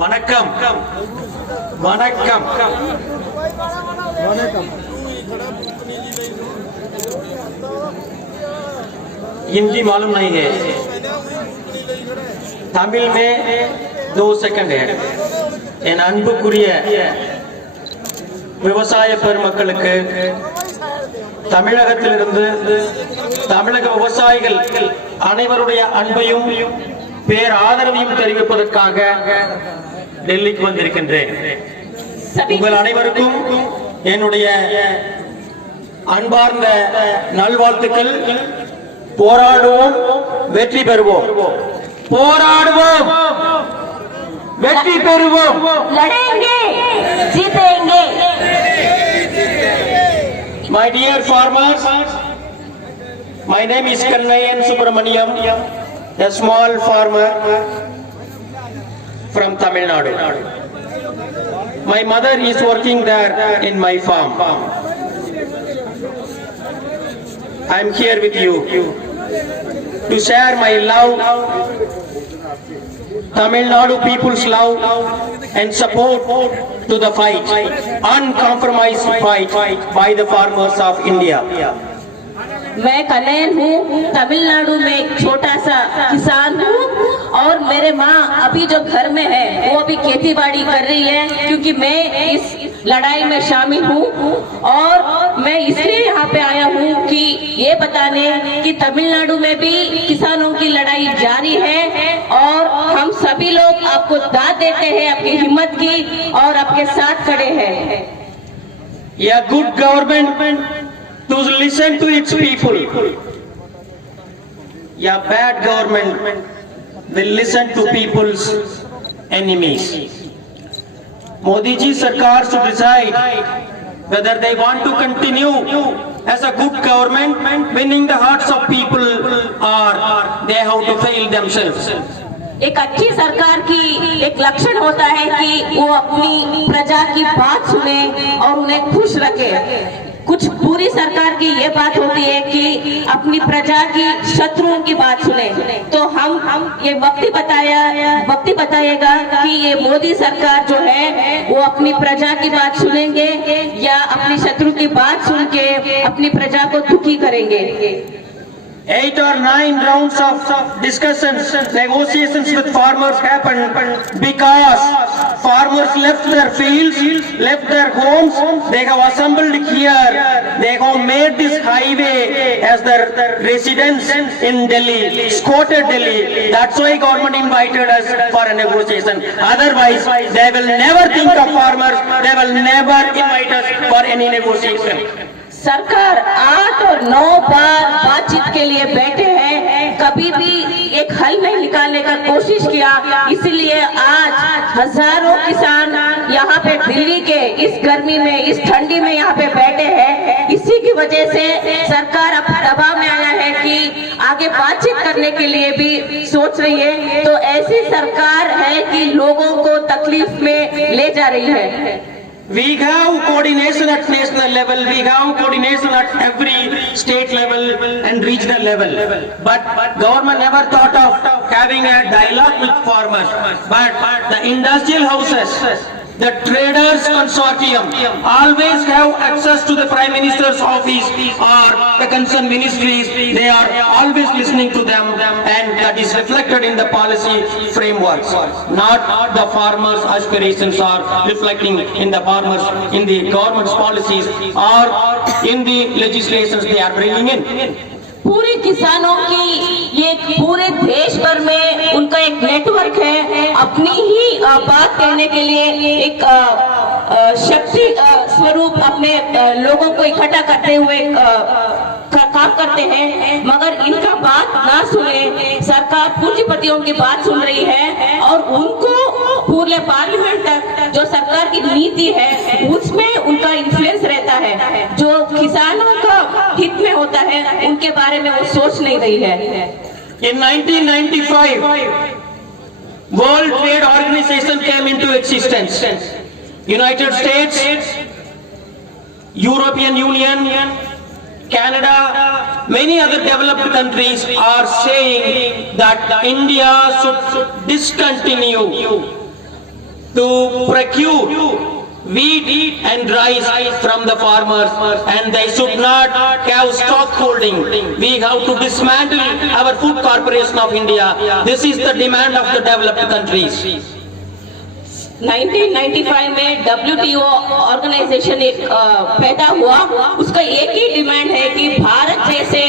வணக்கம் வணக்கம் வணக்கம்। हिंदी मालूम नहीं है, तमिल में 2 सेकंड है। என் அன்புக்குரிய விவசாய பெருமக்களுக்கு, தமிழகத்திலிருந்து தமிழக விவசாயிகள் அனைவருடைய அன்பையும் பேர் ஆதரவையும் தெரிவிப்பதற்காக டெல்லிக்கு வந்திருக்கின்றேன்। உங்கள் அனைவருக்கும் என்னுடைய அன்பார்ந்த நல்வாழ்த்துக்கள்। போராடுவோம், வெற்றி பெறுவோம்। போராடுவோம், வெற்றி பெறுவோம்। लड़ेंगे, जीतेंगे। My dear farmers, my name is Kannayan Subramaniam, a small farmer from Tamil Nadu. My mother is working there in my farm. I am here with you to share my love, Tamil Nadu people's love and support to the fight, uncompromised fight by the farmers of India. मैं कन्नैयन हूँ, तमिलनाडु में एक छोटा सा किसान हूँ और मेरे माँ अभी जो घर में है वो अभी खेती बाड़ी कर रही है, क्योंकि मैं इस लड़ाई में शामिल हूँ। और मैं इसलिए यहाँ पे आया हूँ कि ये बताने कि तमिलनाडु में भी किसानों की लड़ाई जारी है और हम सभी लोग आपको दाद देते हैं, आपकी हिम्मत की, और आपके साथ खड़े हैं। A good government to listen to its people. A bad government will listen to people's enemies. Modi ji Sarkar should decide whether they want to continue as a good government winning the hearts of people, or they have to fail themselves. एक अच्छी सरकार की एक लक्षण होता है कि वो अपनी प्रजा की बात सुने और उन्हें खुश रखे। कुछ बुरी सरकार की ये बात होती है कि अपनी प्रजा की शत्रुओं की बात सुने। तो हम ये वक्त बताएगा कि ये मोदी सरकार जो है वो अपनी प्रजा की बात सुनेंगे या अपनी शत्रु की बात सुन के अपनी प्रजा को दुखी करेंगे। 8 or 9 rounds of discussions, negotiations with farmers happened because farmers left their fields, left their homes. They have assembled here. They have made this highway as their residence in Delhi, escorted Delhi. That's why government invited us for a negotiation. Otherwise, they will never think of farmers. They will never invite us for any negotiation. सरकार 8 और 9 बार बातचीत के लिए बैठे हैं, कभी भी एक हल नहीं निकालने का कोशिश किया। इसलिए आज हजारों किसान यहाँ पे दिल्ली के इस गर्मी में, इस ठंडी में यहाँ पे बैठे हैं। इसी की वजह से सरकार अब दबाव में आया है कि आगे बातचीत करने के लिए भी सोच रही है। तो ऐसी सरकार है कि लोगों को तकलीफ में ले जा रही है। We have coordination at national level, we have coordination at every state level and regional level. But government never thought of having a dialogue with farmers. But the industrial houses, the traders consortium always have access to the Prime Minister's office or the concerned ministries. They are always listening to them, and that is reflected in the policy frameworks. Not the farmers' aspirations are reflecting in the farmers, in the government's policies or in the legislations they are bringing in. पूरे किसानों की ये पूरे देश भर में उनका एक नेटवर्क है, अपनी ही बात कहने के लिए एक शक्ति स्वरूप अपने लोगों को इकट्ठा करते हुए काम करते हैं। मगर इनका बात ना सुने, सरकार पूंजीपतियों की बात सुन रही है और उनको पूरे पार्लियामेंट तक जो सरकार की नीति है उसमें उनका इन्फ्लुएंस रहता है। जो किसानों का हित में होता है उनके बारे में वो सोच नहीं रही है। In 1995, World Trade Organization came into existence. United States, European Union, Canada, many other developed countries are saying that India should discontinue to procure wheat and rice from the farmers, and they should not have stock holding. We have to dismantle our Food Corporation of India. This is the demand of the developed countries. 1995 में WTO organisation एक पैदा हुआ। उसका एक ही demand है कि भारत जैसे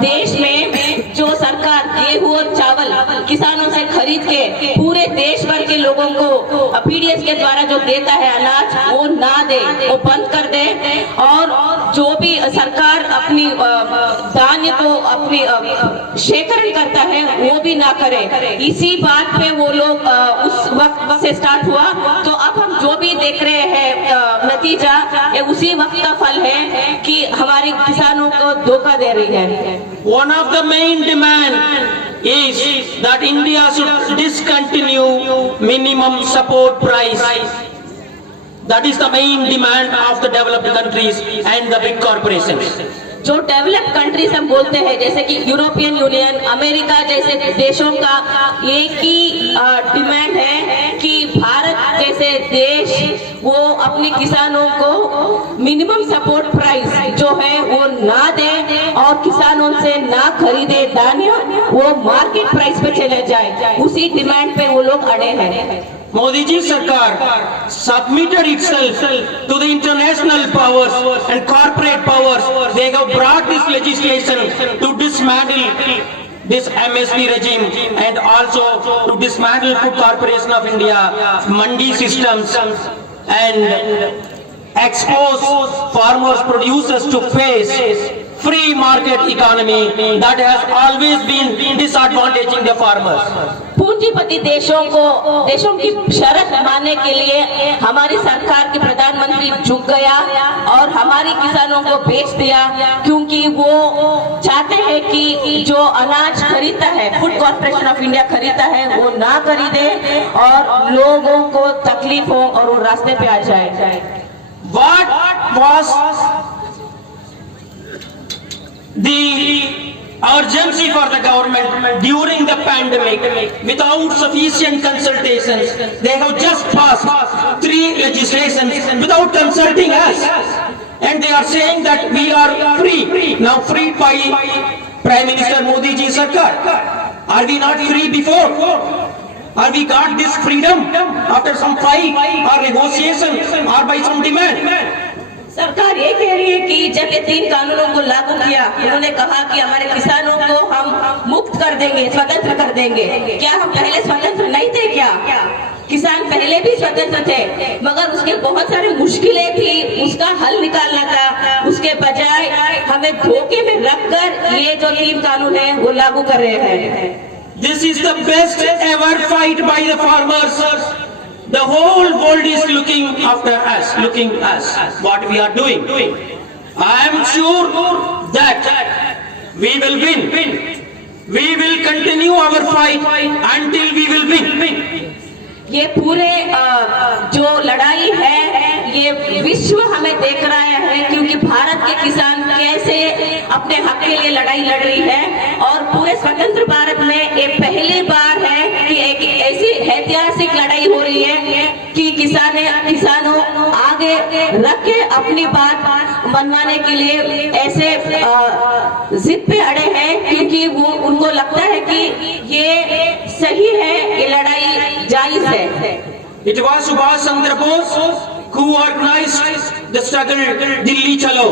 देश में जो सरकार गेहूं और चावल किसानों से खरीद के पूरे देश भर के लोगों को PDS के द्वारा जो देता है अनाज, वो ना दे, वो बंद कर दे। और जो भी सरकार अपनी धान्य को अपनी शेखरण करता है वो भी ना करे। इसी बात पे वो लोग उस वक्त से स्टार्ट हुआ। तो अब हम जो भी देख रहे हैं नतीजा, ये उसी वक्त का फल है कि हमारे किसानों को धोखा दे रही है। One of the main demand is that India should discontinue minimum support price. That is the main demand of the developed countries and the big corporations. जो डेवलप्ड कंट्रीज हम बोलते हैं, जैसे कि यूरोपियन यूनियन, अमेरिका जैसे देशों का एक ही डिमांड है कि भारत जैसे देश वो अपने किसानों को मिनिमम सपोर्ट प्राइस जो है वो ना दे और किसानों से ना खरीदे धान्य, वो मार्केट प्राइस पे चले जाए। उसी डिमांड पे वो लोग अड़े हैं। Modi ji Sarkar submitted itself to the international powers and corporate powers. They have brought this legislation to dismantle this MSP regime and also to dismantle Food Corporation of India, mandi systems, and expose farmers, producers to face free market economy that has always been disadvantaging the farmers. पूंजीपति देशों की शर्त मानने के लिए हमारी सरकार के प्रधानमंत्री झुक गया और हमारी किसानों को बेच दिया, क्योंकि वो चाहते हैं कि जो अनाज खरीदता है, फूड कॉर्पोरेशन ऑफ इंडिया खरीदता है, वो ना खरीदे और लोगों को तकलीफ हो और वो रास्ते पे आ जाए। What was the urgency for the government during the pandemic? Without sufficient consultations, they have just passed 3 legislations without consulting us, and they are saying that we are free now, freed by Prime Minister Modi ji Sarkar. Are we not free before? Are we got this freedom after some fight or negotiation or by some demand? सरकार ये कह रही है कि जब ये 3 कानूनों को लागू किया, उन्होंने कहा कि हमारे किसानों को हम मुक्त कर देंगे, स्वतंत्र कर देंगे। क्या हम पहले स्वतंत्र नहीं थे क्या? किसान पहले भी स्वतंत्र थे, मगर उसके बहुत सारी मुश्किलें थी, उसका हल निकालना था। उसके बजाय हमें धोखे में रखकर ये जो 3 कानून है वो लागू कर रहे हैं। This is the best ever fight by the farmers. The whole world is looking after us, what we are doing. I am sure that we will win. We will continue our fight until we will win. ये पूरे जो लड़ाई है, ये विश्व हमें देख रहा है, क्योंकि भारत के किसान कैसे अपने हक के लिए लड़ाई लड़ रही है। और पूरे स्वतंत्र भारत में ये पहली बार है कि एक ऐसी ऐतिहासिक लड़ाई हो रही है कि किसानों आगे रख के अपनी बात मनवाने के लिए ऐसे जिद पे अड़े हैं, क्योंकि वो उनको लगता है कि ये सही है, ये लड़ाई जायज है। It was Subhash Chandra Bose who organized the struggle Delhi Chalo.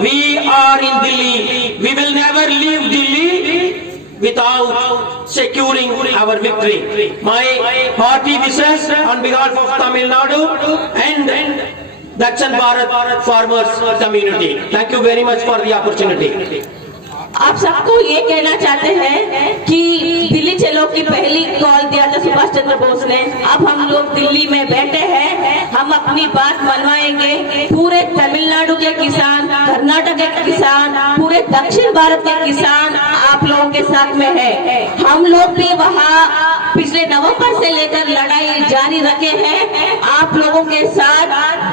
We are in Delhi. We will never leave Delhi without securing our victory. My hearty wishes on behalf of Tamil Nadu and Dakshin Bharat farmers community. Thank you very much for the opportunity. आप सबको ये कहना चाहते हैं कि दिल्ली चलो की पहली कॉल दिया था सुभाष चंद्र बोस ने। अब हम लोग दिल्ली में बैठे हैं, हम अपनी बात मनवाएंगे। पूरे तमिलनाडु के किसान, कर्नाटक के किसान, पूरे दक्षिण भारत के किसान आप लोगों के साथ में है। हम लोग भी वहाँ पिछले नवंबर से लेकर लड़ाई जारी रखे हैं। आप लोगों के साथ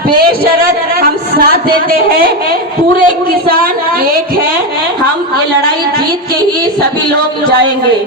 बेशर्त हम साथ देते हैं। पूरे किसान एक है, हम ये लड़ाई जीत के ही सभी लोग जाएंगे।